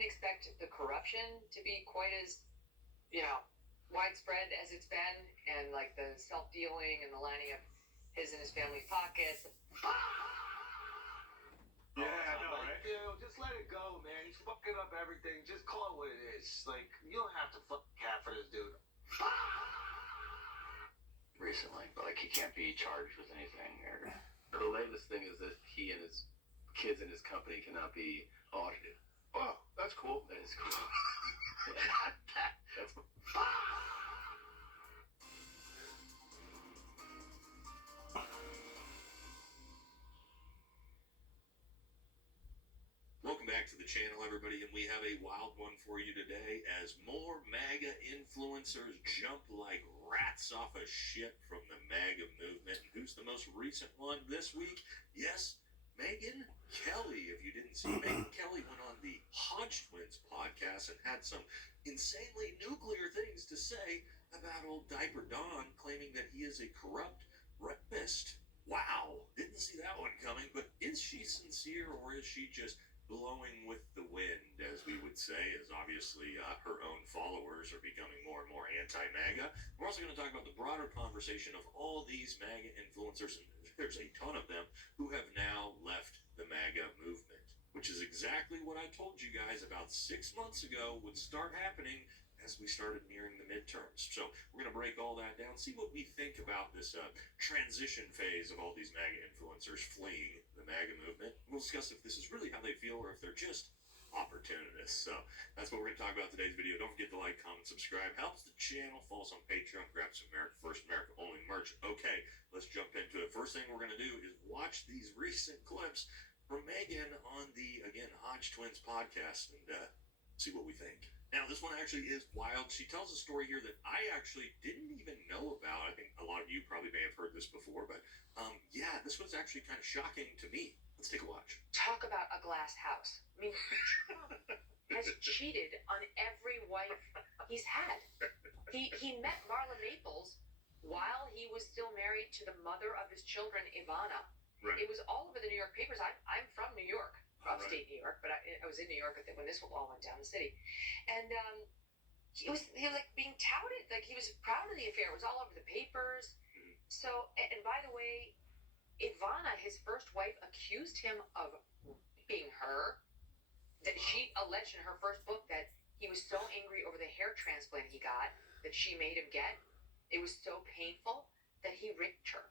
didn't expect the corruption to be quite as, you know, widespread as it's been, and like the self-dealing and the lining of his and his family's pockets. Yeah, I know, right? Dude, just let it go, man. He's fucking up everything. Just call it what it is. Like, you don't have to fuck cat for this dude. Recently, but like he can't be charged with anything. Or the latest thing is that he and his kids and his company cannot be audited. Oh, that's cool. That is cool. That's Welcome back to the channel, everybody, and we have a wild one for you today as more MAGA influencers jump like rats off a ship from the MAGA movement. And who's the most recent one this week? Yes, Megyn Kelly. If you didn't see, Megyn Kelly went on the Hodge Twins podcast and had some insanely nuclear things to say about old Diaper Don, claiming that he is a corrupt rapist. Wow, didn't see that one coming, but is she sincere or is she just blowing with the wind, as we would say, as obviously her own followers are becoming more and more anti-MAGA. We're also going to talk about the broader conversation of all these MAGA influencers, and there's a ton of them, who have now left the MAGA movement, which is exactly what I told you guys about 6 months ago would start happening as we started nearing the midterms. So we're going to break all that down, see what we think about this transition phase of all these MAGA influencers fleeing the MAGA movement. We'll discuss if this is really how they feel or if they're just opportunists. So that's what we're going to talk about today's video. Don't forget to like, comment, subscribe. Helps the channel. Follow us on Patreon. Grab some America First, America Only merch. Okay, let's jump into it. First thing we're going to do is watch these recent clips from Megyn on the, again, Hodge Twins podcast and see what we think. Now, this one actually is wild. She tells a story here that I actually didn't even know about. I think a lot of you probably may have heard this before, but yeah, this was actually kind of shocking to me. Let's take a watch. Talk about a glass house. I mean, Trump has cheated on every wife he's had. He met Marla Maples while he was still married to the mother of his children, Ivana. Right. It was all over the New York papers. I'm from New York. Upstate New York, but I was in New York when this all went down the city, and he was like being touted, like he was proud of the affair. It was all over the papers. So, and by the way, Ivana, his first wife, accused him of raping her. That she alleged in her first book that he was so angry over the hair transplant he got that she made him get. It was so painful that he raped her.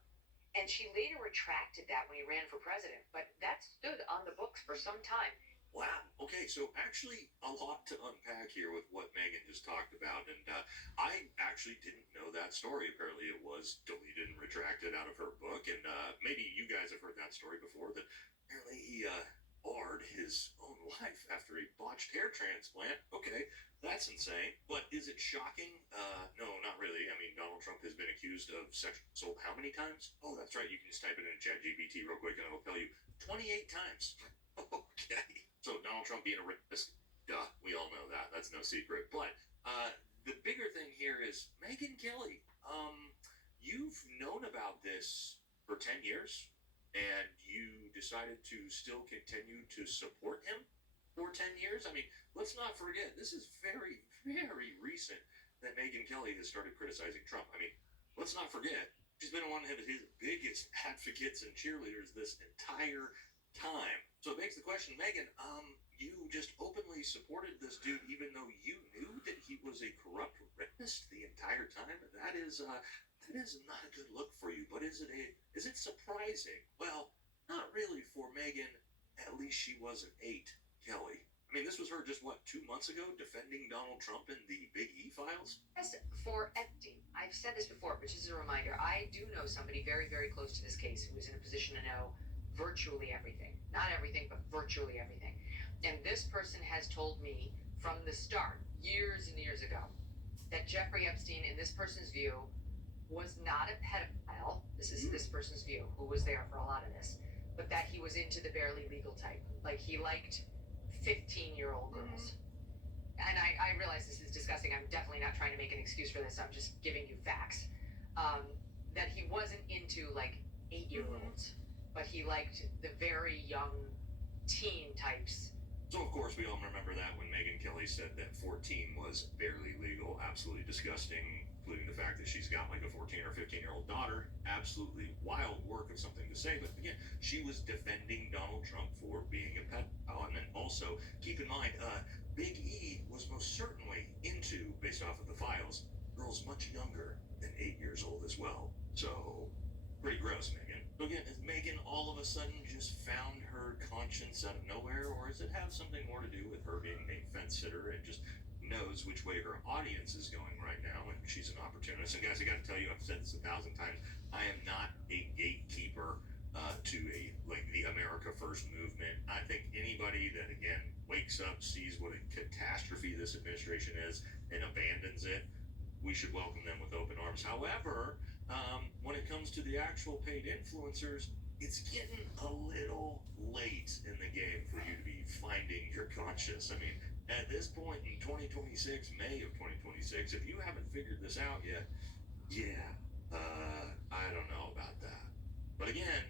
And she later retracted that when he ran for president, but that stood on the books for some time. Wow. Okay, so actually a lot to unpack here with what Megyn just talked about, and I actually didn't know that story. Apparently it was deleted and retracted out of her book, and maybe you guys have heard that story before, that apparently he barred his own wife after a botched hair transplant. Okay, that's insane. But is it shocking? No, not really. I mean, Donald Trump has been accused of sexual assault how many times? Oh, that's right. You can just type it in ChatGPT real quick and it'll tell you 28 times. Okay. So Donald Trump being a rapist, duh, we all know that. That's no secret. But the bigger thing here is Megyn Kelly. You've known about this for 10 years, and you decided to still continue to support him for 10 years. I mean, let's not forget, this is very, very recent that Megyn Kelly has started criticizing Trump. I mean, let's not forget, she's been one of his biggest advocates and cheerleaders this entire time. So it begs the question, Megyn, you just openly supported this dude even though you knew that he was a corrupt rapist the entire time. That is not a good look for you. But is it surprising? Well, not really for Megyn. At least she wasn't 8, Kelly. I mean, this was her just, 2 months ago defending Donald Trump in the Big E files? As for Epstein, I've said this before, but just as a reminder, I do know somebody very, very close to this case who is in a position to know virtually everything. Not everything, but virtually everything. And this person has told me from the start, years and years ago, that Jeffrey Epstein, in this person's view, was not a pedophile. This is this person's view, who was there for a lot of this, but that he was into the barely legal type. Like, he liked 15-year-old girls. And I realize this is disgusting. I'm definitely not trying to make an excuse for this. I'm just giving you facts. That he wasn't into, like, 8-year-olds, but he liked the very young teen types So, of course, we all remember that when Megyn Kelly said that 14 was barely legal, absolutely disgusting, including the fact that she's got like a 14 or 15-year-old daughter. Absolutely wild work of something to say. But again, she was defending Donald Trump for being a pedophile. And then also, keep in mind, Big E was most certainly into, based off of the files, girls much younger than 8 years old as well. So, pretty gross, Megyn. So again, is Megyn all of a sudden just found her conscience out of nowhere, or does it have something more to do with her being a fence sitter and just knows which way her audience is going right now, and she's an opportunist? And guys, I got to tell you, I've said this 1,000 times, I am not a gatekeeper to the America First movement. I think anybody that again wakes up, sees what a catastrophe this administration is, and abandons it, we should welcome them with open arms. However, when it comes to the actual paid influencers, it's getting a little late in the game for you to be finding your conscience. I mean, at this point in 2026, May of 2026, if you haven't figured this out yet, I don't know about that. But again,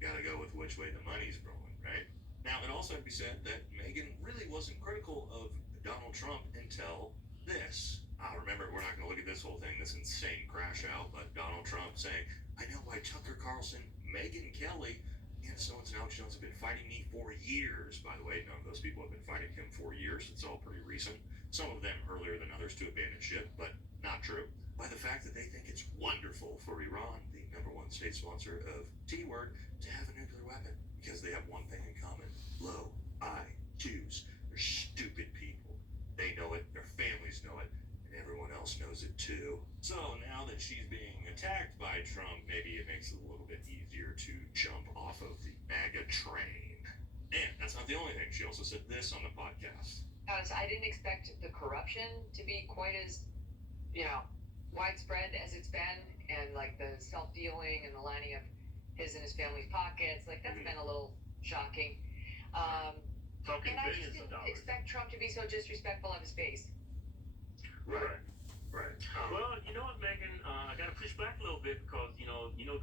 gotta go with which way the money's growing, right? Now, it also had to be said that Megyn really wasn't critical of Donald Trump until this. Remember, we're not going to look at this whole thing, this insane crash out, but Donald Trump saying, I know why Tucker Carlson, Megyn Kelly, and so-and-so and Alex Jones have been fighting me for years. By the way, none of those people have been fighting him for years. It's all pretty recent. Some of them earlier than others to abandon ship, but not true. By the fact that they think it's wonderful for Iran, the #1 state sponsor of T-word, to have a nuclear weapon, because they have one thing in common: low IQs. They're stupid people. They know it, their families know it, everyone else knows it too. So now that she's being attacked by Trump, maybe it makes it a little bit easier to jump off of the MAGA train. And that's not the only thing. She also said this on the podcast. I didn't expect the corruption to be quite as, widespread as it's been, and like the self-dealing and the lining of his and his family's pockets. Like, that's been a little shocking. Talking And I just billions of didn't dollars. expect Trump to be so disrespectful of his base. Right. Well, you know what, Megan? I gotta push back a little bit because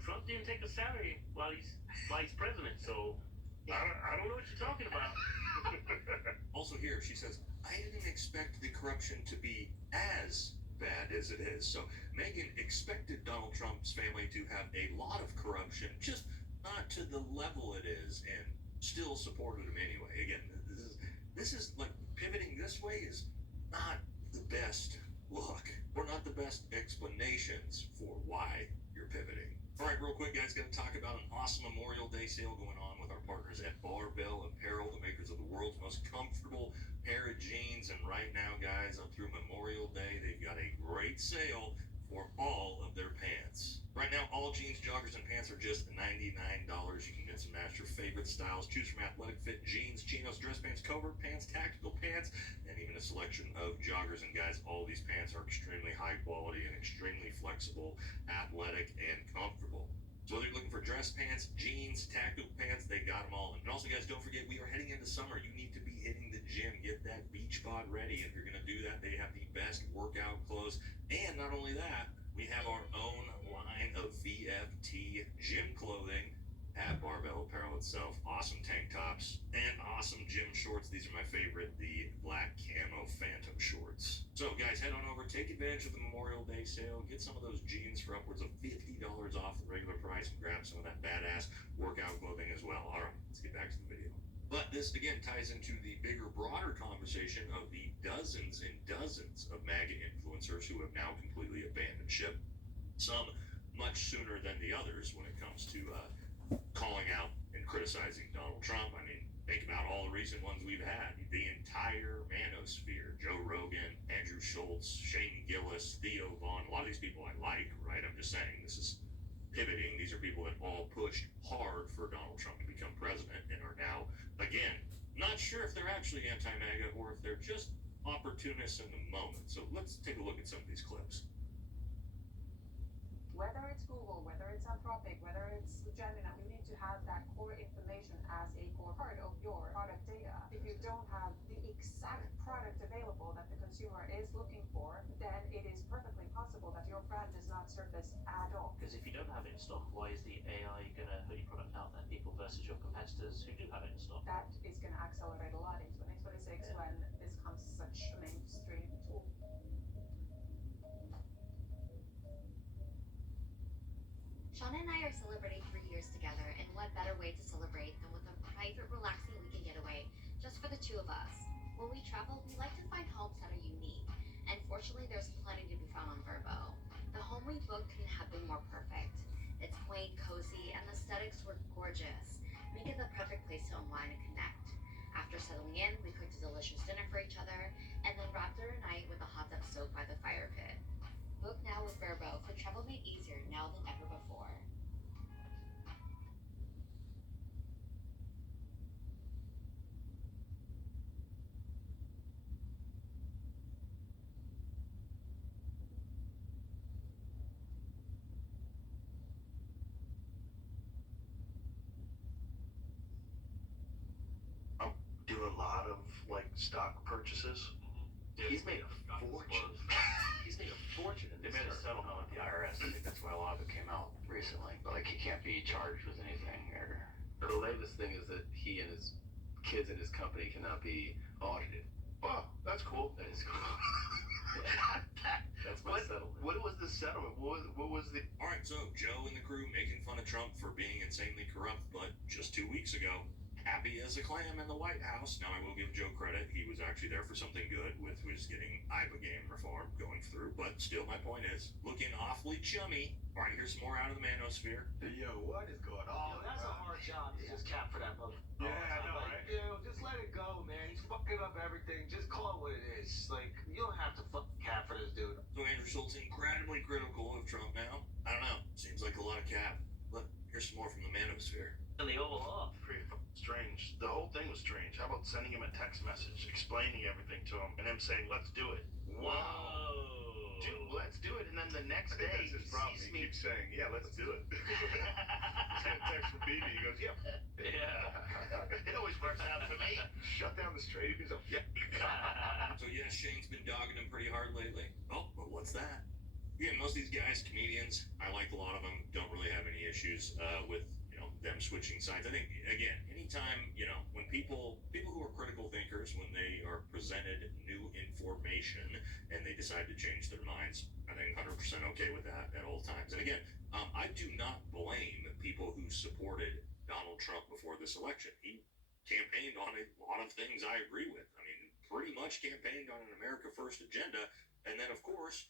Trump didn't take a salary while he's president. So I don't know what you're talking about. Also here, she says, I didn't expect the corruption to be as bad as it is. So Megyn expected Donald Trump's family to have a lot of corruption, just not to the level it is, and still supported him anyway. Again, this is like pivoting this way is not the best look, or not the best explanations for why you're pivoting. All right, real quick, guys, going to talk about an awesome Memorial Day sale going on with our partners at Barbell Apparel, the makers of the world's most comfortable pair of jeans. And right now, guys, up through Memorial Day, they've got a great sale for all of their pants. Right now, all jeans, joggers, and pants are just $99. You can mix and match your favorite styles. Choose from athletic fit jeans, chinos, dress pants, covert pants, tactical pants, and even a selection of joggers. And guys, all these pants are extremely high quality and extremely flexible, athletic, and comfortable. So whether you're looking for dress pants, jeans, tactical pants, they got them all. And also, guys, don't forget, we are heading into summer. You need to be hitting the gym. Get that beach bod ready. If you're going to do that, they have the best workout clothes. And not only that, we have our own line of VFT gym clothing at Barbell Apparel itself. Awesome tank tops and awesome gym shorts. These are my favorite, the black camo Phantom shorts. So guys, head on over, take advantage of the Memorial Day sale, get some of those jeans for upwards of $50 off the regular price, and grab some of that badass workout clothing as well. All right, let's get back to the video. But this, again, ties into the bigger, broader conversation of the dozens and dozens of MAGA influencers who have now completely abandoned ship. Some much sooner than the others when it comes to calling out and criticizing Donald Trump. I mean, think about all the recent ones we've had. The entire manosphere. Joe Rogan, Andrew Schultz, Shane Gillis, Theo Vaughn. A lot of these people I like, right? I'm just saying, this is pivoting. These are people that all pushed hard for Donald Trump to become president and are now, again, not sure if they're actually anti-MAGA or if they're just opportunists in the moment. So let's take a look at some of these clips. Whether it's Google, whether it's Anthropic, whether it's Gemini, you need to have that core information as a core part of your product data. If you don't have the exact product available that the consumer is looking for, then it is perfectly possible that your brand does not surface at all. Because if you don't have it in stock, why is the AI going to put your product out there, people versus your competitors who do have it in stock? That is going to accelerate a lot into it. private, relaxing weekend getaway just for the two of us. When we travel, we like to find homes that are unique, and fortunately, there's plenty to be found on Verbo. The home we booked couldn't have been more perfect. It's quaint, cozy, and the aesthetics were gorgeous, making it the perfect place to unwind and connect. After settling in, we cooked a delicious dinner for each other, and then wrapped our night with a hot tub soaked by the fire pit. Book now with Verbo for travel made easier now than ever before. Do a lot of like stock purchases. He's made a fortune. He's made a fortune in They this made a area. settlement with the IRS. I think that's why a lot of it came out recently. But like he can't be charged with anything. Or the latest thing is that he and his kids and his company cannot be audited. Oh, that's cool. That is cool. That's my settlement. What was the settlement? What was the? All right, so Joe and the crew making fun of Trump for being insanely corrupt, but just 2 weeks ago, happy as a clam in the White House. Now, I will give Joe credit. He was actually there for something good with his getting IPA game reform going through. But still, my point is, looking awfully chummy. All right, here's some more out of the manosphere. Yo, what is going on? That's a hard job to just cap for that mother. Yeah, I know, right? Just let it go, man. He's fucking up everything. Just call it what it is. Like, you don't have to fucking cap for this dude. So Andrew Schultz incredibly critical of Trump now. I don't know. Seems like a lot of cap. But here's some more from the manosphere. And the Oval Office. Pretty fucking strange. The whole thing was strange. How about sending him a text message explaining everything to him and him saying, "Let's do it." Whoa. Dude, let's do it. And then the next day, That's his problem. sees He me. keeps saying, "Yeah, let's do it." He's got a text from BB. He goes, "Yep." It always works out for me. Shut down the street. He's like, "Yep." So yeah, Shane's been dogging him pretty hard lately. Oh, but what's that? Again, most of these guys, comedians, I like a lot of them, don't really have any issues with them switching sides. I think again, anytime when people who are critical thinkers, when they are presented new information and they decide to change their minds, I think 100% okay with that at all times. And again, I do not blame people who supported Donald Trump before this election. He campaigned on a lot of things I agree with. I mean, pretty much campaigned on an America First agenda, and then of course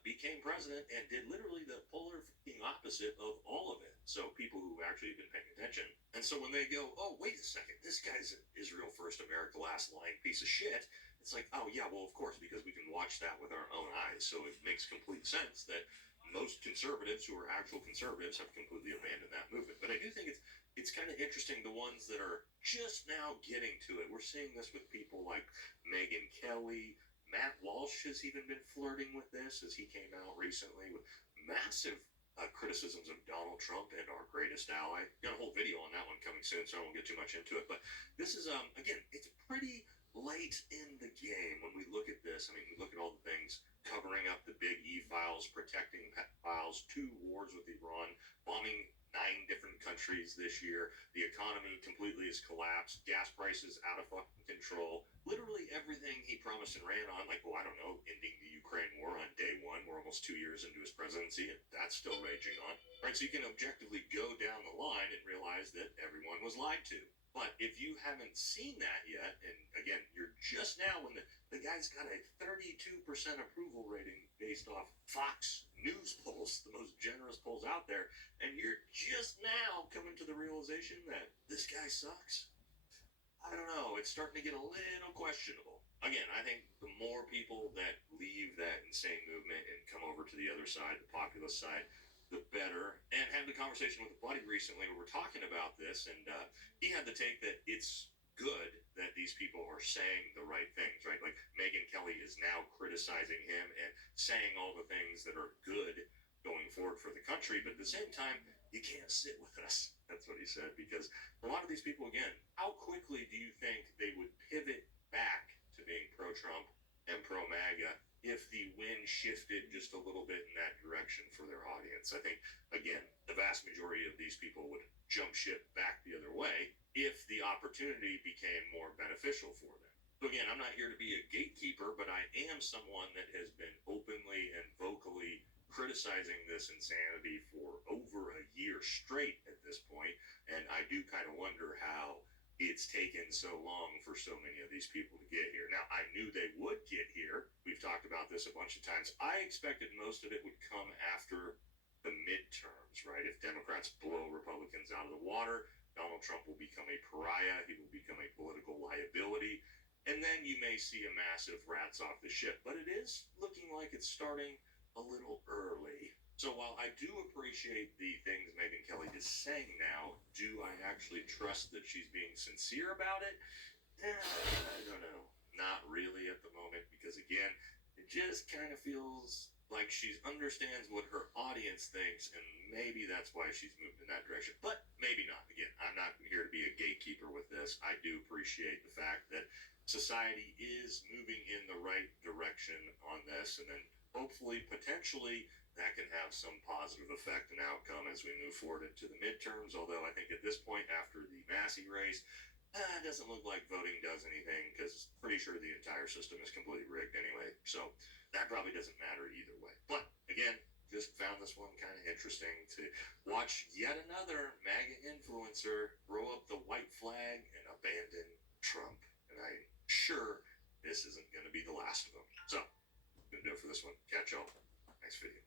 became president and did literally the polar opposite of all of it. So people who actually have been paying attention. And so when they go, oh, wait a second, this guy's an Israel First, America Last lying piece of shit, it's like, oh yeah, well, of course, because we can watch that with our own eyes. So it makes complete sense that most conservatives who are actual conservatives have completely abandoned that movement. But I do think it's kind of interesting, the ones that are just now getting to it. We're seeing this with people like Megyn Kelly. Matt Walsh has even been flirting with this as he came out recently with massive criticisms of Donald Trump and our greatest ally. Got a whole video on that one coming soon, so I won't get too much into it. But this is, again, it's pretty late in the game when we look at this. I mean, we look at all the things covering up the big E-files, protecting pedophiles, 2 wars with Iran, bombing 9 different countries this year. The economy completely has collapsed. Gas prices out of fucking control. Literally everything he promised and ran on, like, well, I don't know, ending the Ukraine war on day 1. We're almost 2 years into his presidency, and that's still raging on. Right, so you can objectively go down the line and realize that everyone was lied to. But if you haven't seen that yet, and again, you're just now when the guy's got a 32% approval rating based off Fox News polls, the most generous polls out there, and you're just now coming to the realization that this guy sucks, I don't know, it's starting to get a little questionable. Again, I think the more people that leave that insane movement and come over to the other side, the populist side, the better. And had the conversation with a buddy recently where we're talking about this, and he had the take that it's good that these people are saying the right things, right? Like Megyn Kelly is now criticizing him and saying all the things that are good going forward for the country, but at the same time, you can't sit with us. That's what he said, because a lot of these people, again, how quickly do you think they would pivot back to being pro-Trump and pro-MAGA if the wind shifted just a little bit in that direction for their audience? I think, again, the vast majority of these people would jump ship back the other way if the opportunity became more beneficial for them. So again, I'm not here to be a gatekeeper, but I am someone that has been openly and vocally criticizing this insanity for over a year straight at this point, and I do kind of wonder how it's taken so long for so many of these people to get here. Now, I knew they would get here. We've talked about this a bunch of times. I expected most of it would come after the midterms, right? If Democrats blow Republicans out of the water, Donald Trump will become a pariah. He will become a political liability. And then you may see a massive rats off the ship. But it is looking like it's starting a little early. So while I do appreciate the things Megyn Kelly is saying now, do I actually trust that she's being sincere about it? I don't know. Not really at the moment, because again, it just kind of feels like she understands what her audience thinks, and maybe that's why she's moved in that direction. But maybe not. Again, I'm not here to be a gatekeeper with this. I do appreciate the fact that society is moving in the right direction on this, and then hopefully, potentially, that can have some positive effect and outcome as we move forward into the midterms. Although I think at this point, after the Massey race, it doesn't look like voting does anything, because pretty sure the entire system is completely rigged anyway. So that probably doesn't matter either way. But again, just found this one kind of interesting to watch yet another MAGA influencer throw up the white flag and abandon Trump. And I'm sure this isn't going to be the last of them. So, gonna do it for this one. Catch y'all next video.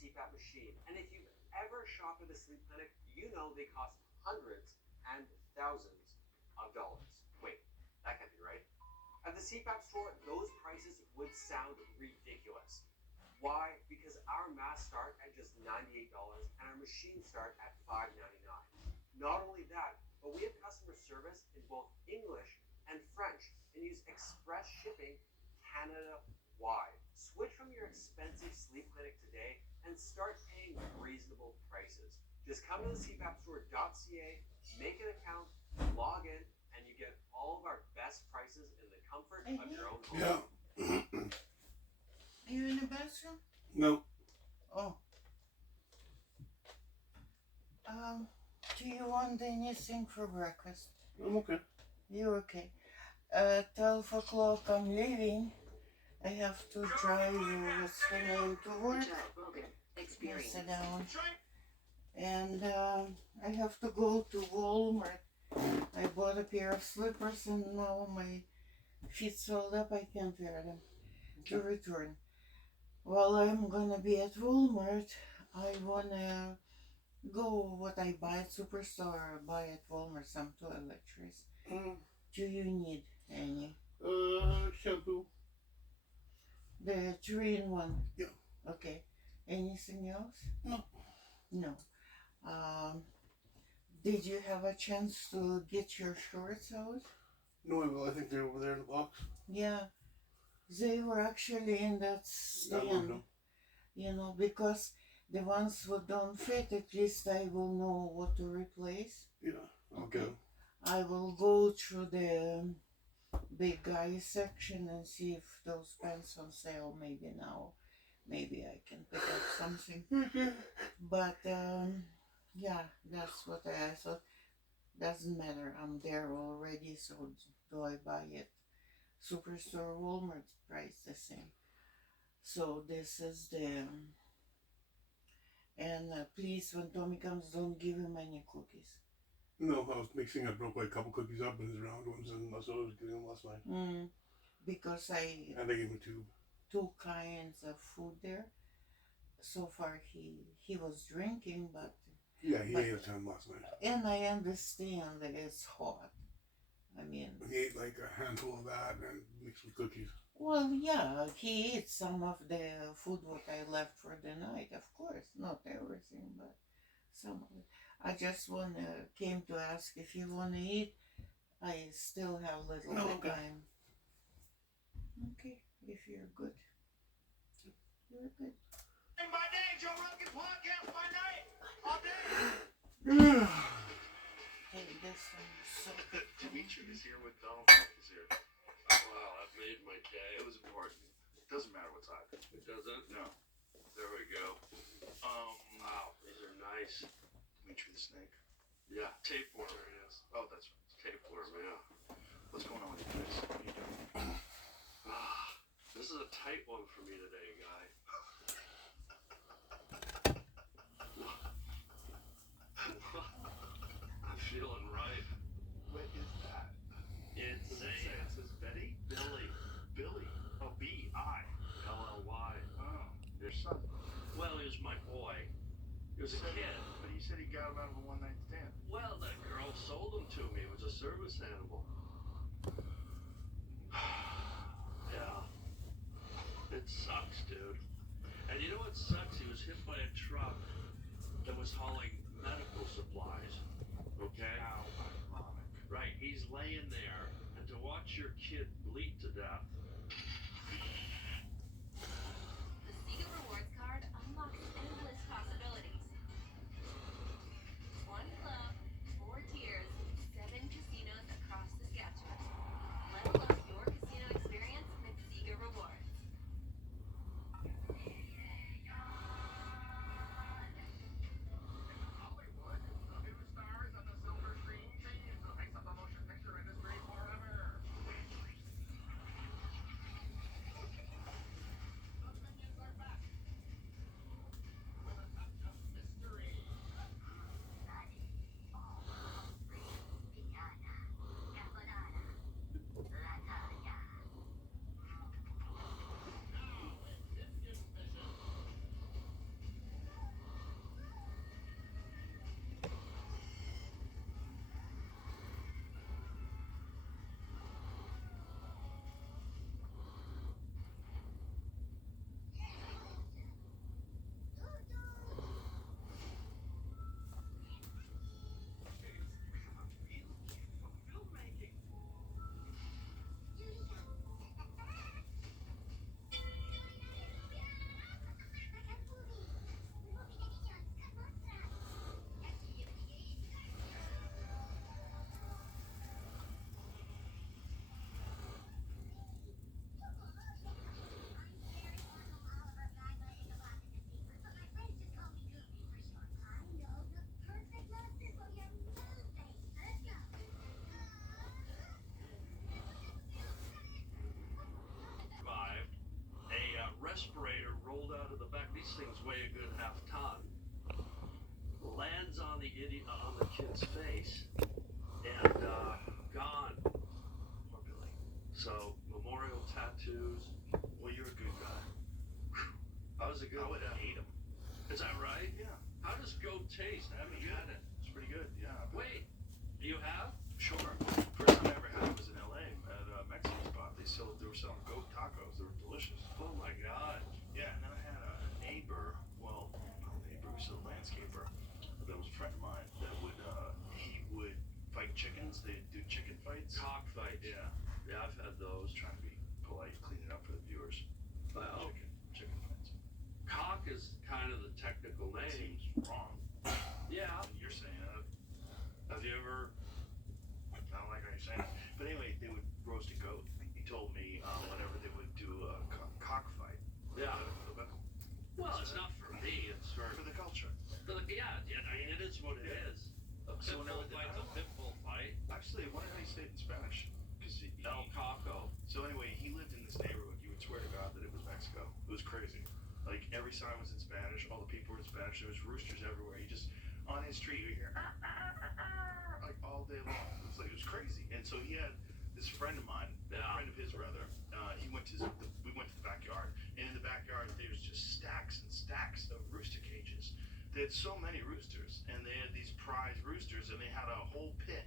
CPAP machine. And if you've ever shopped at a sleep clinic, you know they cost hundreds and thousands of dollars. Wait, that can't be right. At the CPAP store, those prices would sound ridiculous. Why? Because our masks start at just $98 and our machines start at $5.99. Not only that, but we have customer service in both English and French and use express shipping Canada-wide. Switch from your expensive sleep clinic today and start paying reasonable prices. Just come to the cpapstore.ca, make an account, log in, and you get all of our best prices in the comfort of your own home. Yeah. Are you in the bathroom? No. Oh. Do you want anything for breakfast? I'm okay. You're okay. 12 o'clock I'm leaving. I have to drive with Sweeney to work. Sit down. And I have to go to Walmart. I bought a pair of slippers and now my feet swelled up. I can't wear them to return. While I'm gonna be at Walmart, I wanna go what I buy at Superstore or buy at Walmart, some toiletries. Do you need any? Shampoo. The 3-in-1? Yeah. Okay. Anything else? No. No. Did you have a chance to get your shorts out? No, I will. I think they're over there in the box. Yeah. They were actually in that stand. You know, because the ones who don't fit, at least I will know what to replace. Yeah, okay. I will go through the big guy section and see if those pants on sale. Maybe now, maybe I can pick up something. But yeah, that's what I thought. Doesn't matter. I'm there already, so do I buy it? Superstore, Walmart price the same. So this is the. And please, when Tommy comes, don't give him any cookies. No, I was mixing. I broke like a couple cookies up in his round ones, and that's what I was giving him last night. Because and I gave him two kinds of food there. So far, he was drinking, but yeah, he ate a ton last night. And I understand that it's hot. I mean, he ate like a handful of that and mixed with cookies. Well, yeah, he ate some of the food what I left for the night, of course. Not everything, but some of it. I just came to ask if you want to eat. I still have a little bit of time. Okay, if you're good. You're good. By day, Joe Rogan podcast by night. All day. Hey, this one is so good. Dimitri is here with Donald Trump is here. Wow, that made my day. It was important. It doesn't matter what time. It doesn't? No. There we go. Wow, these are nice. Dimitri the snake. Yeah, tapeworm. There he is. Oh, that's right. Tapeworm, yeah. What's going on with you guys? What are you doing? This is a tight one for me today, guy. I'm feeling right. What is that? It's Betty? Billy. Oh, B-I-L-L-Y. Oh, your son. Well, he was my boy. He was a kid. But you said he got him out of a one-night stand. Well, that girl sold him to me. It was a service animal. Yeah. It sucks, dude. And you know what sucks? He was hit by a truck that was hauling medical supplies. Okay? How ironic. Right, he's laying there, and to watch your kid bleed to death. The Sega Rewards card unlocks endless possibilities. 1 club, 4 tiers, 7 casinos across Saskatchewan. Level up your casino experience with Sega Rewards. Hollywood, the new stars of the silver screen team who makes up the motion picture industry forever. Lincoln's face, and gone. Poor Billy. So memorial tattoos. Well, you're a good guy. I was a good I would one. hate him. Is that right? Yeah. How does goat taste? I haven't had it. It's pretty good. Yeah. Wait, you have? Sure. First time I ever had it was in LA at a Mexican spot. They were selling goat tacos. They were delicious. Oh my god. Yeah, and then I had a neighbor, well, not a neighbor, he was a landscaper, that was a friend of mine, that he would fight chickens. They'd do chicken fights. Cockfights. Yeah. Yeah, I've had those. Trying to be polite, clean it up for the viewers. Wow. Chicken fights. Cock is kind of the technical name. Seems wrong. Yeah. And you're saying that. Have you ever? I don't like how you're saying it. But anyway, they would roast a goat. He told me whenever they would do a cockfight. Yeah. Well, it's not for me. It's for the culture. Yeah, I mean, it is what it is. A pit So bull fight's a pit bull fight. Actually, I wonder how you say it in Spanish. El Caco. So anyway, he lived in this neighborhood. You would swear to God that it was Mexico. It was crazy. Like every sign was in Spanish. All the people were in Spanish. There was roosters everywhere. You just on his street you hear like all day long. It was crazy. And so he had this friend of mine, a friend of his rather. We went to the backyard, and in the backyard there was just stacks and stacks of rooster cages. They had so many roosters, and they had these prize roosters, and they had a whole pit.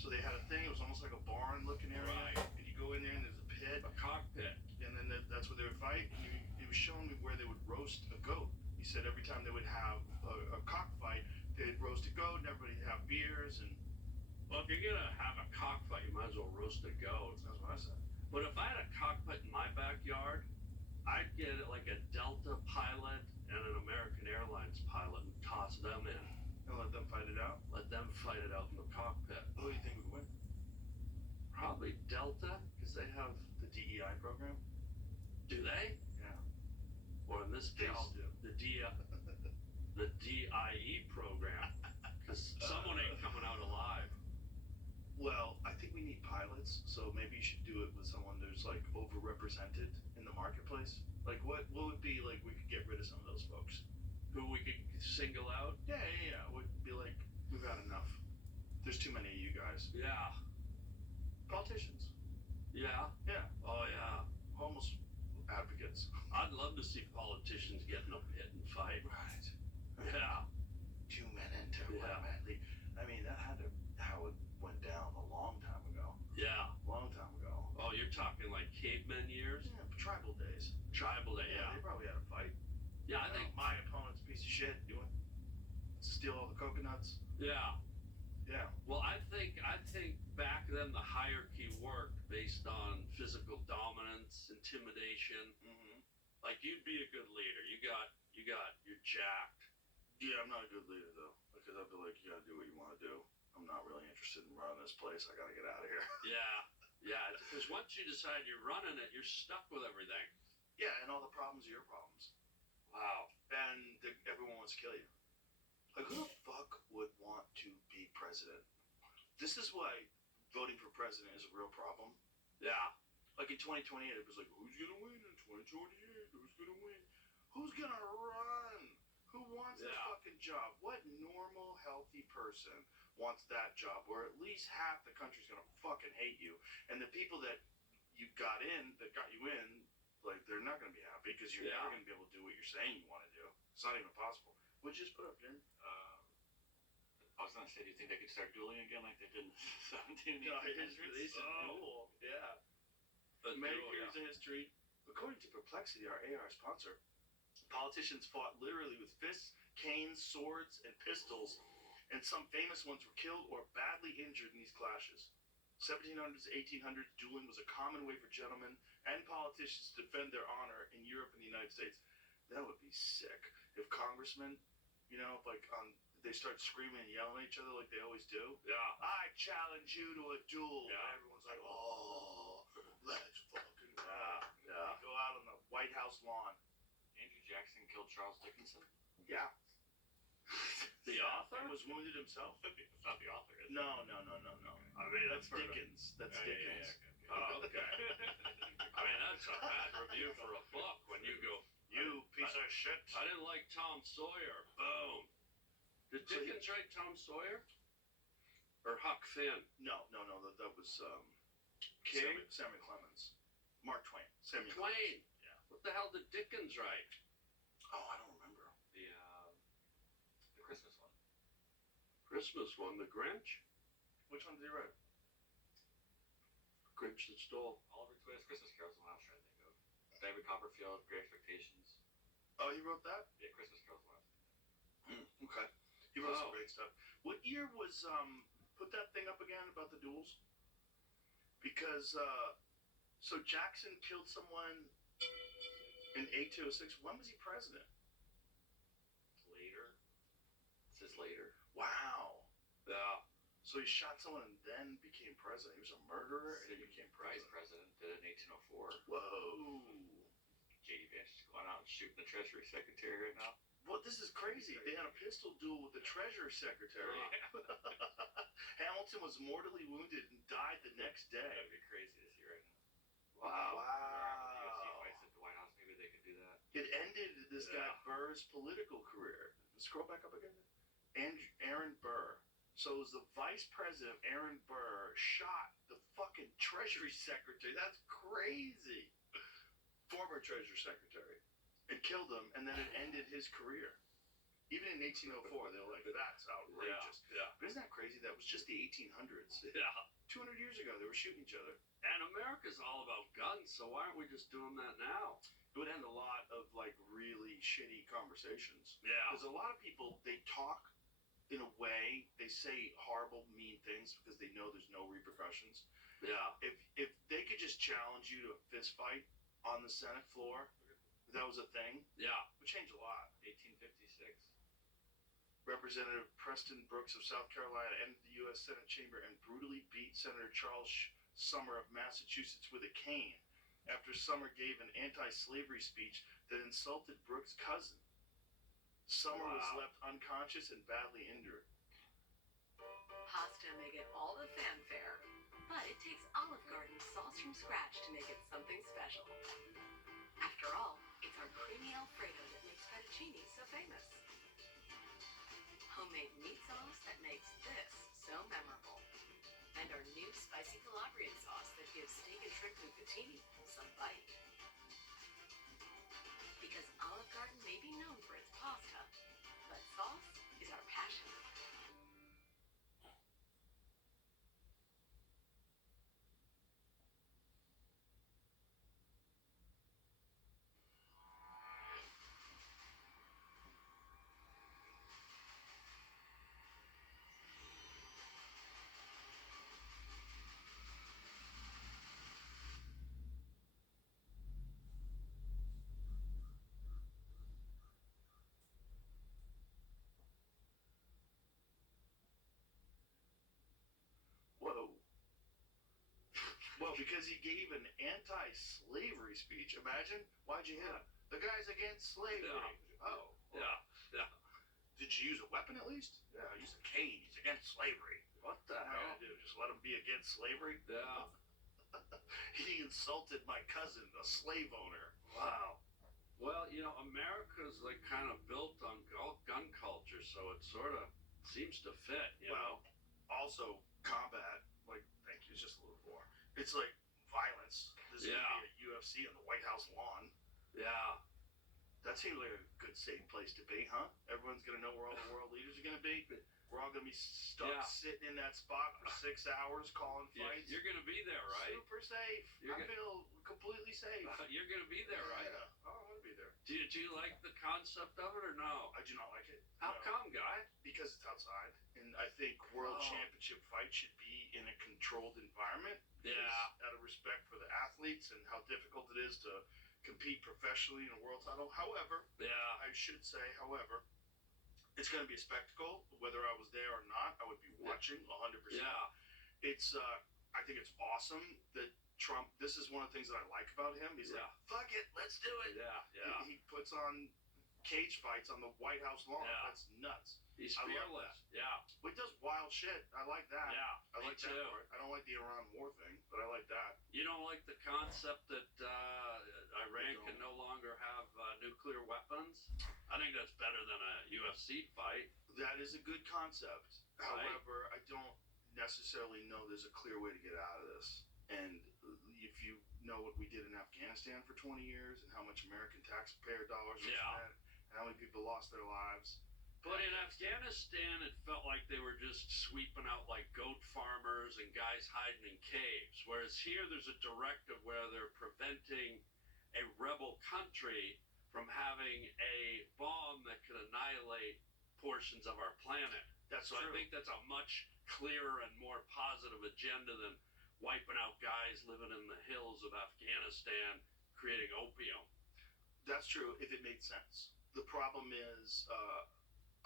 So they had a thing. It was almost like a barn-looking area, Right. and you go in there, and there's a pit, A cockpit. and then that's where they would fight. And he was showing me where they would roast a goat. He said every time they would have a cockfight, they'd roast a goat, and everybody would have beers, and Well, if you're gonna have a cockfight, you might as well roast a goat. that's what I said. But if I had a cockpit in my backyard, I'd get it like a Delta pilot and an American Airlines pilot and toss them in. And let them fight it out. Let them fight it out in the cockpit. Who do you think would win? Probably Delta, because they have. The DEI program? Do they? Yeah. Or in this They case, all do. the DIE program. Because someone ain't coming out alive. Well, I think we need pilots, so maybe you should do it with someone who's like overrepresented in the marketplace. Like what would be like we could get rid of some of those folks? Who we could single out? Yeah. Would be like we've had enough. There's too many of you guys. Yeah. Politicians. Yeah. Yeah. Oh, yeah. Homeless advocates. I'd love to see politicians get in a pit and fight. Right. Yeah. 2 men into Yeah. one man league. I mean that had to how it went down a long time ago. Yeah. Long time ago. Oh, you're talking like caveman years? Yeah, tribal days. Tribal day, Yeah, yeah. they probably had a fight. Yeah, I think. my opponent's a piece of shit. You want to steal all the coconuts? Yeah. Yeah. Well, I think back then the hierarchy worked based on physical dominance, intimidation. Mm-hmm. Like you'd be a good leader. You're jacked. Yeah, I'm not a good leader though, because I'd be like, you gotta do what you want to do. I'm not really interested in running this place. I gotta get out of here. Yeah. Because once you decide you're running it, you're stuck with everything. Yeah, and all the problems are your problems. Wow. And everyone wants to kill you. Like, who the fuck would want to be president? This is why voting for president is a real problem. Yeah. Like in 2028, it was like, who's gonna win in 2028? Who's gonna win? Who's gonna run? Who wants that fucking job? What normal, healthy person wants that job? Where at least half the country's gonna fucking hate you, and the people that you got you in, like they're not gonna be happy because you're never gonna be able to do what you're saying you want to do. It's not even possible. What'd you just put up, Jim? I was gonna say, do you think they could start dueling again like they did in 17? No, here's duel. Yeah. Here's the history. According to Perplexity, our AR sponsor, politicians fought literally with fists, canes, swords, and pistols, and some famous ones were killed or badly injured in these clashes. 1700s to 1800s, dueling was a common way for gentlemen and politicians to defend their honor in Europe and the United States. That would be sick if congressmen, they start screaming and yelling at each other like they always do. Yeah. I challenge you to a duel. Yeah. And everyone's like, oh, let's fucking go. Yeah. Go out on the White House lawn. Andrew Jackson killed Charles Dickinson? Yeah. The author? He was wounded himself. It's not the author, is it? No. I mean, That's Dickens. That's Dickens. Oh, okay. I mean, that's a bad review for a book when you go, You piece of shit. I didn't like Tom Sawyer. Boom. Did Dickens write Tom Sawyer? Or Huck Finn? No, that was King? Samuel Clemens. Mark Twain. Samuel Twain. Clemens. Yeah. What the hell did Dickens write? Oh, I don't remember. The Christmas one. Christmas one, The Grinch? Which one did he write? Grinch that stole. Oliver Twist, Christmas Carol is the one I was trying to think of. David Copperfield, Great Expectations. Oh, he wrote that? Yeah, Christmas Carol is the one I was thinking of. Okay. He wrote some great stuff. What year was put that thing up again about the duels? Because so Jackson killed someone in 8206. When was he president? Later. It says later. Wow. Yeah. So he shot someone and then became president. He was a murderer and he became Vice president. President did it in 1804. Whoa. J.D. Vance is going out and shooting the Treasury Secretary right now. Well, this is crazy. They had a pistol duel with the Treasury Secretary. Hamilton was mortally wounded and died the next day. That'd be crazy to see right now. Wow. UFC fights at the White House. Maybe they could do that. It ended this guy Burr's political career. Scroll back up again. Aaron Burr. So it was the vice president, Aaron Burr, shot the fucking Treasury Secretary. That's crazy. Former Treasury Secretary. And killed him, and then it ended his career. Even in 1804, they were like, that's outrageous. Yeah. But isn't that crazy? That was just the 1800s. Yeah. 200 years ago, they were shooting each other. And America's all about guns, so why aren't we just doing that now? It would end a lot of, like, really shitty conversations. Yeah. Because a lot of people, they talk in a way, they say horrible, mean things because they know there's no repercussions. Yeah. If they could just challenge you to a fist fight on the Senate floor, if that was a thing, Yeah. it would change a lot. 1856. Representative Preston Brooks of South Carolina entered the U.S. Senate chamber and brutally beat Senator Charles Sumner of Massachusetts with a cane after Sumner gave an anti-slavery speech that insulted Brooks' cousin. Sumner was left unconscious and badly injured. Pasta may get all the fanfare, but it takes Olive Garden sauce from scratch to make it something special. After all, it's our creamy Alfredo that makes fettuccine so famous. Homemade meat sauce that makes this so memorable. And our new spicy Calabrian sauce that gives steak and shrimp bucatini some bite. Because Olive Garden may be known for its pasta, but sauce is our passion. Whoa. Well, because he gave an anti-slavery speech. Imagine. Why'd you hit him? The guy's against slavery. Yeah. Oh. Yeah. Yeah. Did you use a weapon at least? Yeah, I used a cane. He's against slavery. What the What am I hell? gonna do? Just let him be against slavery? Yeah. He insulted my cousin, a slave owner. Wow. Well, you know, America's like kind of built on gun culture, so it sort of seems to fit, you know? Also, combat, like, thank you, it's just a little more. It's like violence. This is going to be a UFC on the White House lawn. Yeah. That seems like a good, safe place to be, huh? Everyone's going to know where all the world leaders are going to be. We're all going to be stuck sitting in that spot for 6 hours calling fights. You're going to be there, right? Super safe. I feel completely safe. You're going to be there, right? Yeah. Oh, I want to be there. Do you like the concept of it or no? I do not like it. How come, guy? Because it's outside. And I think world championship fights should be in a controlled environment. Yeah. Out of respect for the athletes and how difficult it is to compete professionally in a world title. However, I should say, it's going to be a spectacle. Whether I was there or not, I would be watching 100%. Yeah. It's, I think it's awesome that Trump, this is one of the things that I like about him. He's like, fuck it, let's do it. Yeah, yeah. He puts on cage fights on the White House lawn. Yeah. That's nuts. He's I love fearless. Yeah. But he does wild shit. I like that. Yeah, I me like that too. part. I don't like the Iran war thing, but I like that. You don't like the concept that Iran can no longer have nuclear weapons? I think that's better than a UFC fight. That is a good concept. Right. However, I don't necessarily know there's a clear way to get out of this. And if you know what we did in Afghanistan for 20 years and how much American taxpayer dollars were spent and how many people lost their lives. But in Afghanistan, it felt like they were just sweeping out like goat farmers and guys hiding in caves. Whereas here, there's a directive where they're preventing a rebel country from having a bomb that could annihilate portions of our planet. That's so true. I think that's a much clearer and more positive agenda than wiping out guys living in the hills of Afghanistan, creating opium. That's true if it made sense. The problem is,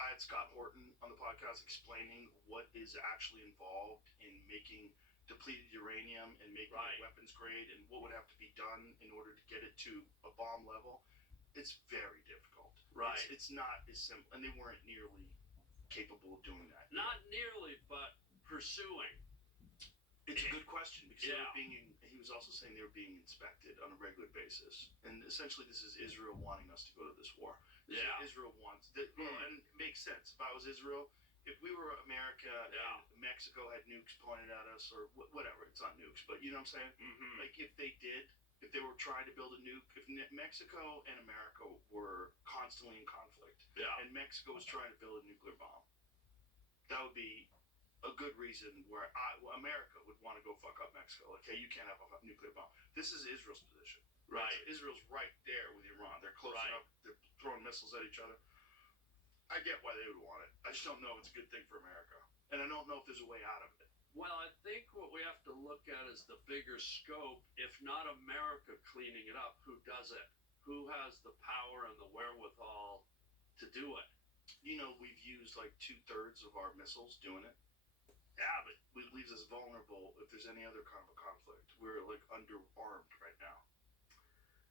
I had Scott Horton on the podcast explaining what is actually involved in making depleted uranium and making it weapons grade and what would have to be done in order to get it to a bomb level. It's very difficult. Right. It's not as simple, and they weren't nearly capable of doing that. Not nearly, but pursuing. It's a good question because he was also saying they were being inspected on a regular basis. And essentially this is Israel wanting us to go to this war. Israel wants, and it makes sense. If I was Israel, if we were America and Mexico had nukes pointed at us or whatever, it's not nukes, but you know what I'm saying? Mm-hmm. Like if they were trying to build a nuke, if Mexico and America were constantly in conflict and Mexico was trying to build a nuclear bomb, that would be a good reason where America would want to go fuck up Mexico. Like, hey, you can't have a nuclear bomb. This is Israel's position. Right. So Israel's right there with Iran. They're close enough. They're throwing missiles at each other. I get why they would want it. I just don't know if it's a good thing for America. And I don't know if there's a way out of it. Well, I think what we have to look at is the bigger scope. If not America cleaning it up, who does it? Who has the power and the wherewithal to do it? You know, we've used like 2/3 of our missiles doing it. Yeah, but it leaves us vulnerable if there's any other kind of a conflict. We're like underarmed right now.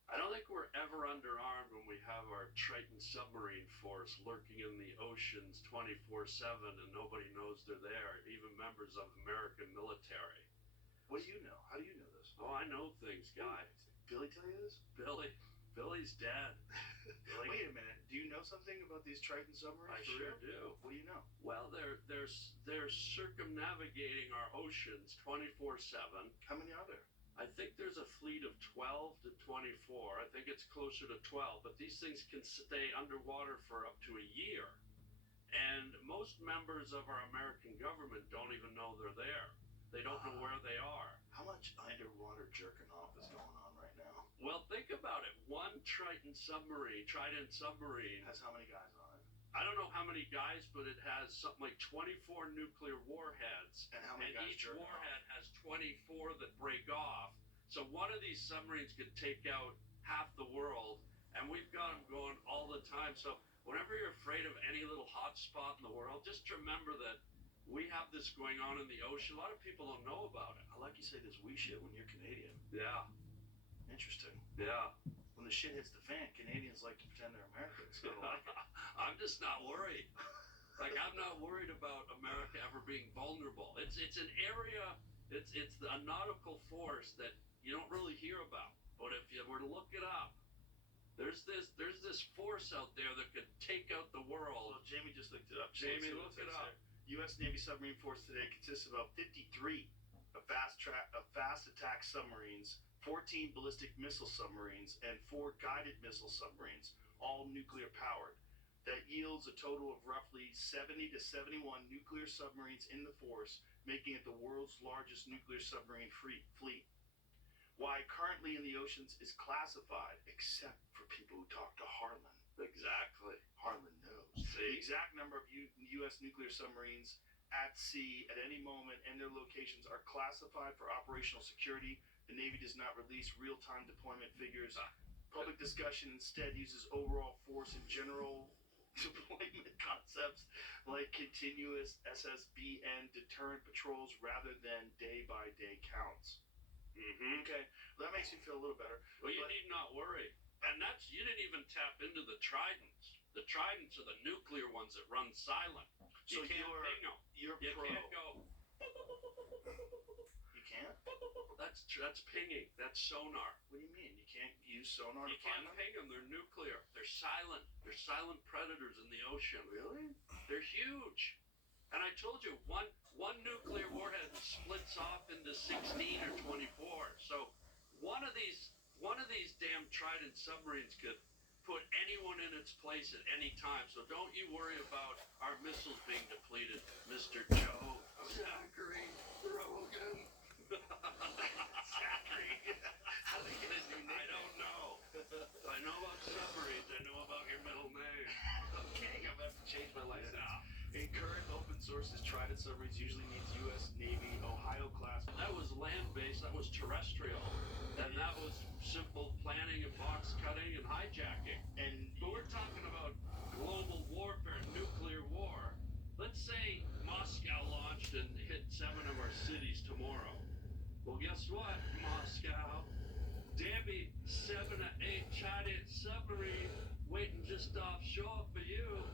I don't think we're ever underarmed when we have our Triton submarine force lurking in the oceans 24/7 and nobody knows they're there, even members of the American military. What do you know? How do you know this? Oh, I know things, guy. Billy tell you this? Billy's dead. Wait a minute. Do you know something about these Triton submarines? I sure do. What do you know? Well, they're circumnavigating our oceans 24/7. How many are there? I think there's a fleet of 12 to 24. I think it's closer to 12, but these things can stay underwater for up to a year. And most members of our American government don't even know they're there. They don't know where they are. How much underwater jerking off is going on right now? Well, think about it. One Trident submarine has how many guys on it? I don't know how many guys, but it has something like 24 nuclear warheads. And how many guys each warhead has 24 that break off. So one of these submarines could take out half the world, and we've got them going all the time. So whenever you're afraid of any little hot spot in the world, just remember that we have this going on in the ocean. A lot of people don't know about it. I like you say this we shit when you're Canadian. Yeah. Interesting. Yeah. When the shit hits the fan, Canadians like to pretend they're Americans. So like I'm just not worried. Like, I'm not worried about America ever being vulnerable. It's an area, it's a nautical force that you don't really hear about. But if you were to look it up, there's this force out there that could take out the world. Well, Jamie just looked it up. Jamie, look it up. U.S. Navy submarine force today consists of about 53 fast attack submarines, 14 ballistic missile submarines, and 4 guided missile submarines, all nuclear powered. That yields a total of roughly 70 to 71 nuclear submarines in the force, making it the world's largest nuclear submarine fleet. Why currently in the oceans is classified, except for people who talk to Harlan. Exactly. Harlan knows. See? The exact number of U.S. nuclear submarines at sea at any moment and their locations are classified for operational security. The Navy does not release real-time deployment figures. Public discussion instead uses overall force and general deployment concepts like continuous SSB and deterrent patrols rather than day-by-day counts. Mm-hmm. Okay, well, that makes me feel a little better. Well, you need not worry. And you didn't even tap into the Tridents. The Tridents are the nuclear ones that run silent. So you can't ping them. You're you pro. can't go. You can't? That's pinging. That's sonar. What do you mean? You can't use sonar You to find can't them? ping them. They're nuclear. They're silent. They're silent predators in the ocean. Really? They're huge. And I told you, one one nuclear warhead splits off into 16 or 24. So one of these damn Trident submarines could put anyone in its place at any time. So don't you worry about our missiles being depleted, Mr. Joe Zachary Rogan. Zachary. How do you get his new name? I don't know. I know about submarines. I know about your middle name. Okay, I'm gonna have to change my license. Yeah. In current open sources, Trident submarines usually needs U.S. Navy Ohio class. That was land-based. That was terrestrial. And that was simple planning and box cutting and hijacking. But we're talking about global warfare, nuclear war. Let's say Moscow launched and hit 7 of our cities tomorrow. Well, guess what, Moscow? There be 7 or 8 Chinese submarines waiting just offshore for you.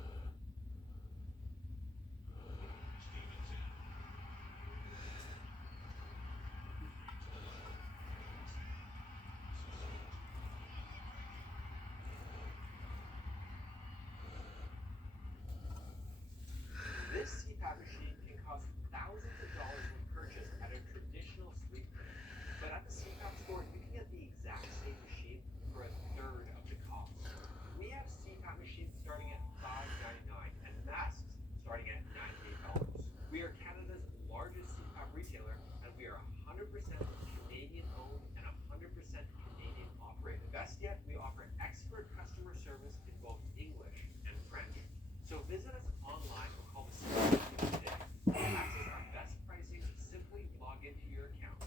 This CPAP machine can cost thousands of dollars when purchased at a traditional sleep clinic. But at the CPAP store, you can get the exact same machine for a third of the cost. We have CPAP machines starting at $5.99 and masks starting at $98. We are Canada's largest CPAP retailer, and we are 100% Canadian owned and 100% Canadian operated. Best yet, we offer expert customer service in both English and French. So visit us online or call the CPAP team today. To access our best pricing, simply log into your account.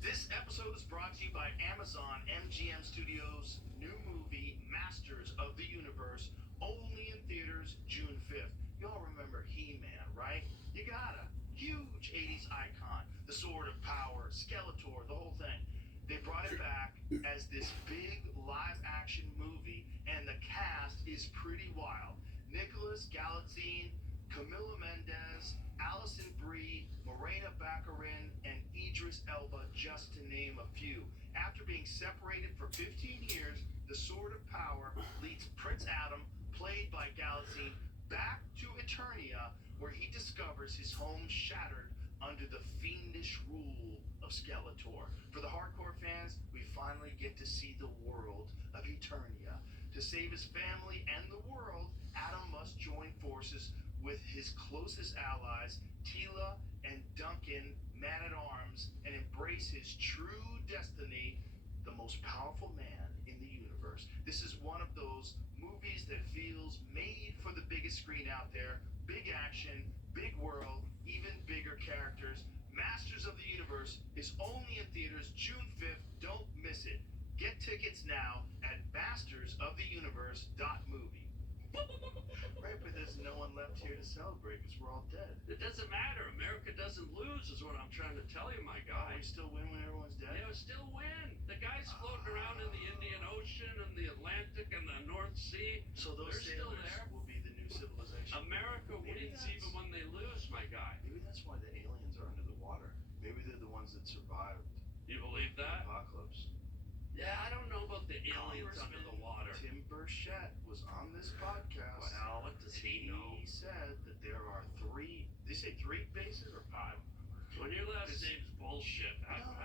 This episode is brought to you by Amazon MGM Studios' new movie, Masters of the Universe, only in theaters June 5th. Y'all remember He-Man, right? You gotta. Huge 80s icon. The Sword of Power, Skeletor, the whole thing. They brought it back as this big live-action movie, and the cast is pretty wild. Nicholas Galitzine, Camila Mendes, Alison Brie, Morena Baccarin, and Idris Elba, just to name a few. After being separated for 15 years, the Sword of Power leads Prince Adam, played by Galitzine, back to Eternia, where he discovers his home shattered under the fiendish rule of Skeletor. For the hardcore fans, we finally get to see the world of Eternia. To save his family and the world, Adam must join forces with his closest allies, Tila and Duncan, man-at-arms, and embrace his true destiny, the most powerful man in the universe. This is one of those movies that feels made for the biggest screen out there. Big action, big world, even bigger characters. Masters of the Universe is only in theaters June 5th. Don't miss it. Get tickets now at mastersoftheuniverse.movie. Right, but there's no one left here to celebrate because we're all dead. It doesn't matter. America doesn't lose is what I'm trying to tell you, my guy. We still win when everyone's dead? Yeah, we still win. The guys floating around in the Indian Ocean and the Atlantic and the North Sea, So those they're still sailors there. will be the new civilization. America Maybe wins that's- even when they lose, my guy. Maybe that's why the aliens are under the water. Maybe they're the ones that survived You believe the that? apocalypse. Yeah, I don't know about the aliens under the water. Tim Burchett was on this podcast. Well, what does he know? He said that there are 3, they say 3 bases or 5? When your last It's- name's bullshit,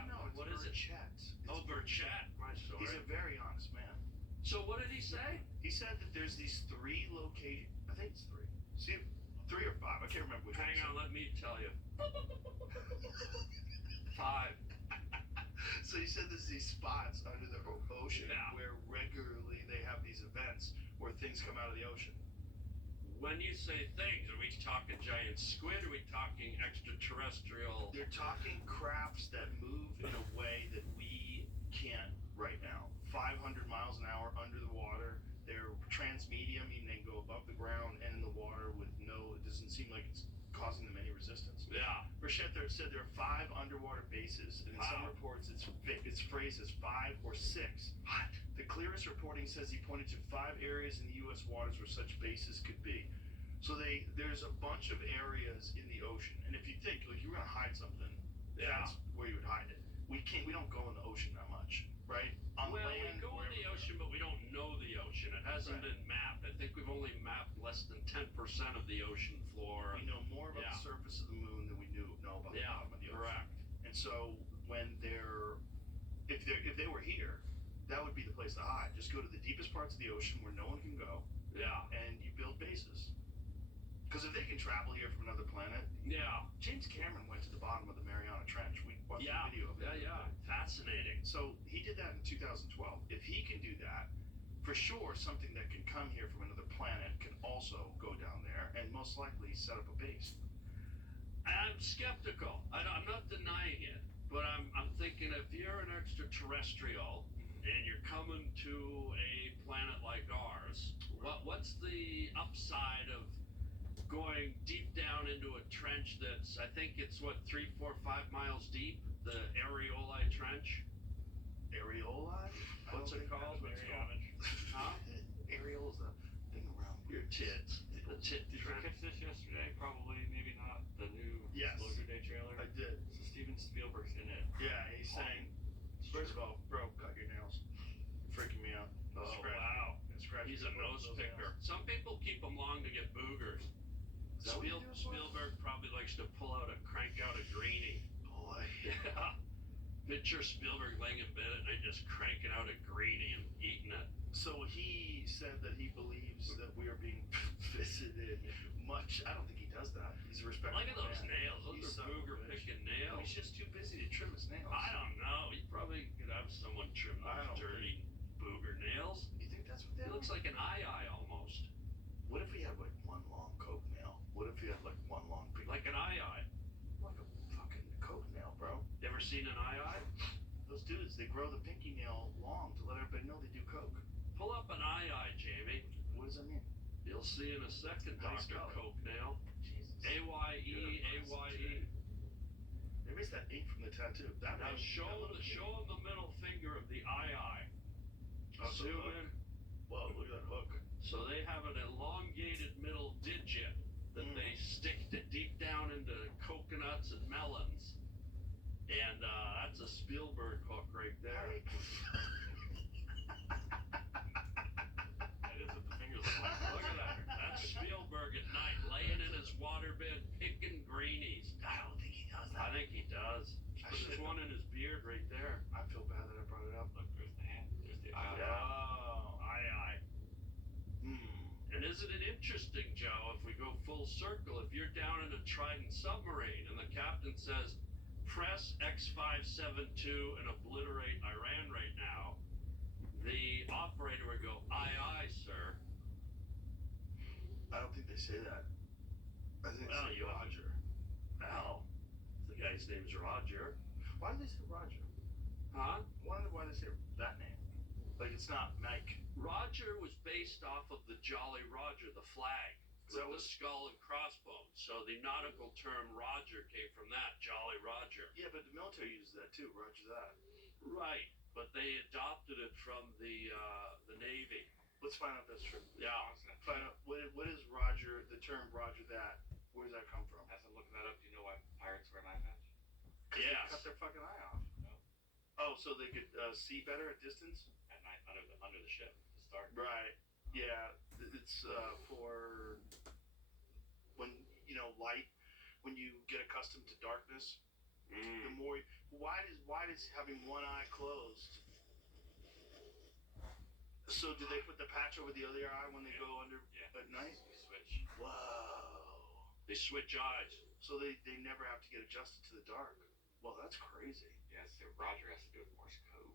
No, it's what is it? Burchett. Oh, Burchett. My He's story. a very honest man. So what did he say? He said that there's these 3 locations, I think it's 3. See, 3 or 5, I can't remember which one. Hang on, let me tell you. 5. So he said there's these spots under the ocean Yeah. where regularly they have these events where things come out of the ocean. When you say things, are we talking giant squid? Are we talking extraterrestrial? They're talking crafts that move in a way that we can't right now. 500 miles an hour under the water. They're transmedium, meaning they can go above the ground and in the water with it doesn't seem like it's causing them any resistance. Yeah. Burchett there said there are 5 underwater bases, and in some Wow. reports it's phrased as 5 or 6. What? The clearest reporting says he pointed to 5 areas in the U.S. waters where such bases could be. So there's a bunch of areas in the ocean, and if you think like you were gonna hide something, Yeah. that's where you would hide it. We don't go in the ocean that much. right? On Well, land, we go in the ocean, but we don't know the ocean. It hasn't Right. been mapped. I think we've only mapped less than 10% of the ocean floor. we know more about Yeah. the surface of the moon than we know about the Yeah, bottom of the ocean. correct. And so when if they were here, that would be the place to hide. Just go to the deepest parts of the ocean where no one can go, Yeah, and you build bases. Because if they can travel here from another planet, yeah, James Cameron went to the bottom of the Mariana Trench. We watched yeah, a video of it. yeah. Fascinating. So he did that in 2012. If he can do that, for sure, something that can come here from another planet can also go down there and most likely set up a base. I'm skeptical. I'm not denying it, but I'm thinking if you're an extraterrestrial and you're coming to a planet like ours, what's the upside of going deep down into a trench that's, I think it's 3, 4, 5 miles deep, the Areoli Trench? Areola? What's it called? Huh? Areola's a thing around Your tits. The tit Did you trench. catch this yesterday? Probably, maybe not. The new Yes. Disclosure Day trailer. I did. So Steven Spielberg's in it. Yeah, he's saying, first of all, bro, cut your nails. You're freaking me out. Oh, wow. He's a nose picker. Some people keep them long to get boogers. Is that what you do it for? Spielberg probably likes to crank out a greenie. Boy. Yeah. Picture Spielberg laying in bed at night just cranking out a greenie and eating it. So he said that he believes that we are being visited much. I don't think he does that. He's a respectable Look at those man. nails. Those He's are son of a booger bitch. picking No, nails. he's just too busy to trim his nails. I don't know. He probably could have someone trim I those don't dirty booger nails. You think that's what they He looks like an eye almost. What if he had like one long coke nail? What if he had like one long big, Like an eye. like a fucking coke nail, bro? You ever seen an eye? Those dudes, they grow the pinky nail long to let everybody know they do coke. Pull up an eye, Jamie. What does that mean? You'll see in a second, How do you Dr. spell it? Coke Nail. Jesus. A-Y-E. Maybe it's that ink from the tattoo. That Now might- show that him little- the middle finger of the eye. Oh, the Zoom hook. in. Whoa, look at that hook. So they have an elongated middle digit that they stick deep down into coconuts and melons. And that's a Spielberg hook right there. That is what the fingers look like. Look at that. That's Spielberg at night, laying in his waterbed, picking greenies. I don't think he does I that. think he does. I But there's should've- one in his beard right there. I feel bad that I brought it up. Look, there's the hand. There's the eye. Oh. Aye. Hmm. And isn't it interesting, Joe, if we go full circle, if you're down in a Trident submarine and the captain says, press X572 and obliterate Iran right now, the operator would go, aye, aye, sir. I don't think they say that. I think Well, they say you- Roger. Well, the guy's name's Roger. Why do they say Roger? Huh? Why do they say that name? Like it's not Mike. Roger was based off of the Jolly Roger, the flag, Is that with what- the skull and crossbones. So the nautical term Roger came from that, Jolly Roger. Yeah, but the military uses that too. Roger that. Right, but they adopted it from the Navy. Let's find out if that's true. Yeah. Find out what is Roger. The term Roger that. Where does that come from? As I'm looking that up, do you know why pirates wear an eye patch? 'Cause they Yes. cut their fucking eye off. No. Oh, so they could see better at distance. At night, under the ship, to start. Right. Yeah. It's for when light. When you get accustomed to darkness, the more. Why does having one eye closed? So do they put the patch over the other eye when they go under at night? You switch. Whoa. They switch eyes. So they never have to get adjusted to the dark. Well, that's crazy. Yes, so Roger has to do with Morse code.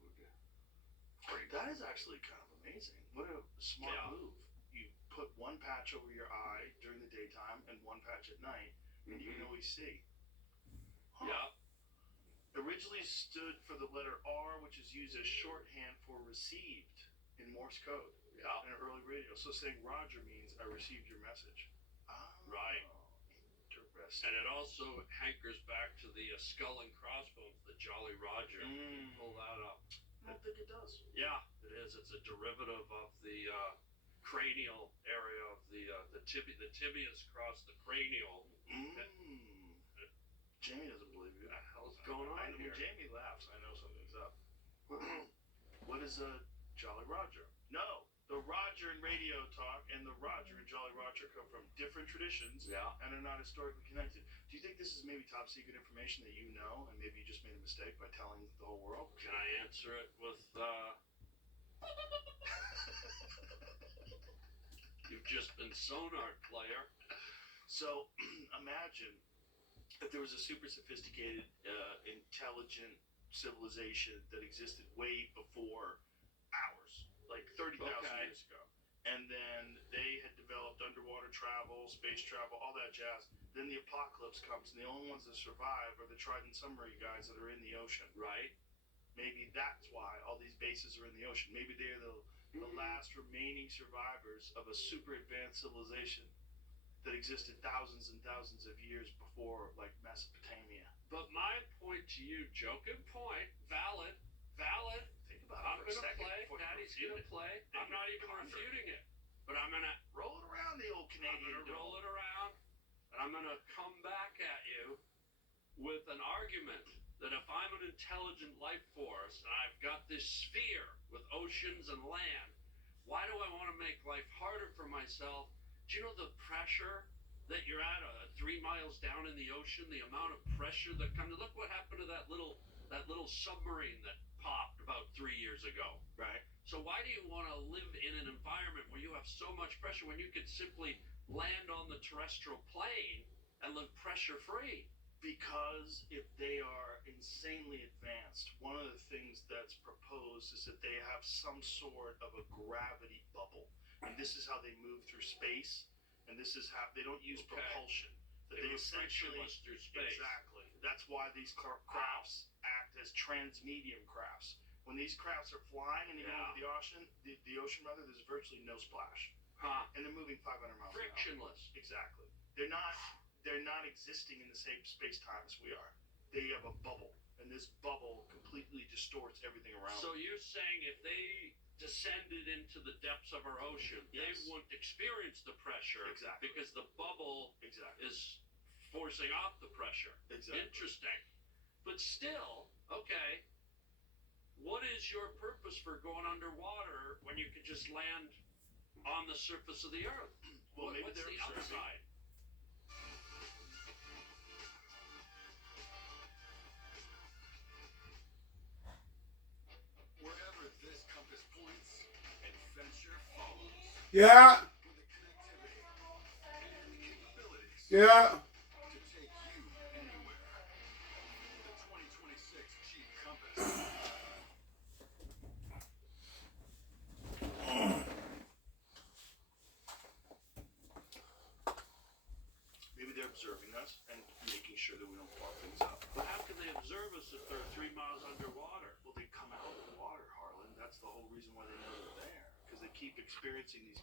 That is actually kind of amazing. What a smart Yeah. move. You put one patch over your eye during the daytime and one patch at night, and you can always see. Huh. Yeah. Originally stood for the letter R, which is used as shorthand for received in Morse code Yeah. in early radio. So saying Roger means I received your message. Oh, Right. Interesting. And it also hankers back to the skull and crossbones, the Jolly Roger. Pull that up. I don't think it does. Yeah, it is. It's a derivative of the cranial area of the tibia. The tibias cross the cranial. Jamie doesn't believe you. What the hell's going on When here? Jamie laughs, I know something's up. What is a Jolly Roger? No, the Roger in radio talk and the Roger in Jolly Roger come from different traditions and are not historically connected. Do you think this is maybe top secret information that you know, and maybe you just made a mistake by telling the whole world? Can I answer it with, you've just been sonar, player. So, imagine if there was a super sophisticated, intelligent civilization that existed way before ours, like 30,000 years ago. And then they had developed underwater travel, space travel, all that jazz. Then the apocalypse comes, and the only ones that survive are the Trident submarine guys that are in the ocean. Right. Maybe that's why all these bases are in the ocean. Maybe they're the last remaining survivors of a super advanced civilization that existed thousands and thousands of years before, like, Mesopotamia. But my point to you, joking point, valid. Think about I'm it for a gonna second. play. before you Daddy's refute gonna it. play. I'm not even refuting it. But I'm gonna Roll it around the old Canadian I'm gonna roll it around, and I'm gonna come back at you with an argument that if I'm an intelligent life force and I've got this sphere with oceans and land, why do I want to make life harder for myself? Do you know the pressure that you're at 3 miles down in the ocean, the amount of pressure that comes? Look what happened to that little submarine that popped about 3 years ago. Right. So why do you want to live in an environment where you have so much pressure when you could simply land on the terrestrial plane and live pressure free? Because if they are insanely advanced, one of the things that's proposed is that they have some sort of a gravity bubble. And this is how they move through space. And this is how they don't use propulsion. That they move essentially frictionless through space. Exactly. That's why these crafts act as transmedium crafts. When these crafts are flying and they go over the ocean, there's virtually no splash. And they're moving 500 miles an hour. Frictionless. Exactly. They're not existing in the same space-time as we are. They have a bubble, and this bubble completely distorts everything around So them. you're saying if they descended into the depths of our ocean, they wouldn't experience the pressure because the bubble is forcing off the pressure. Interesting. But still, okay, what is your purpose for going underwater when you can just land on the surface of the earth? Well, maybe What's they're the observing. upside? Wherever this compass points, adventure follows. Yeah. With the connectivity and the capabilities Yeah. to take you anywhere. The 2026 Jeep Compass. Maybe they're observing us and making sure that we don't fuck things up. But how can they observe us if they're 3 miles underwater? Well, they come out of the water, Harlan. That's the whole reason why they know they're there. Because they keep experiencing these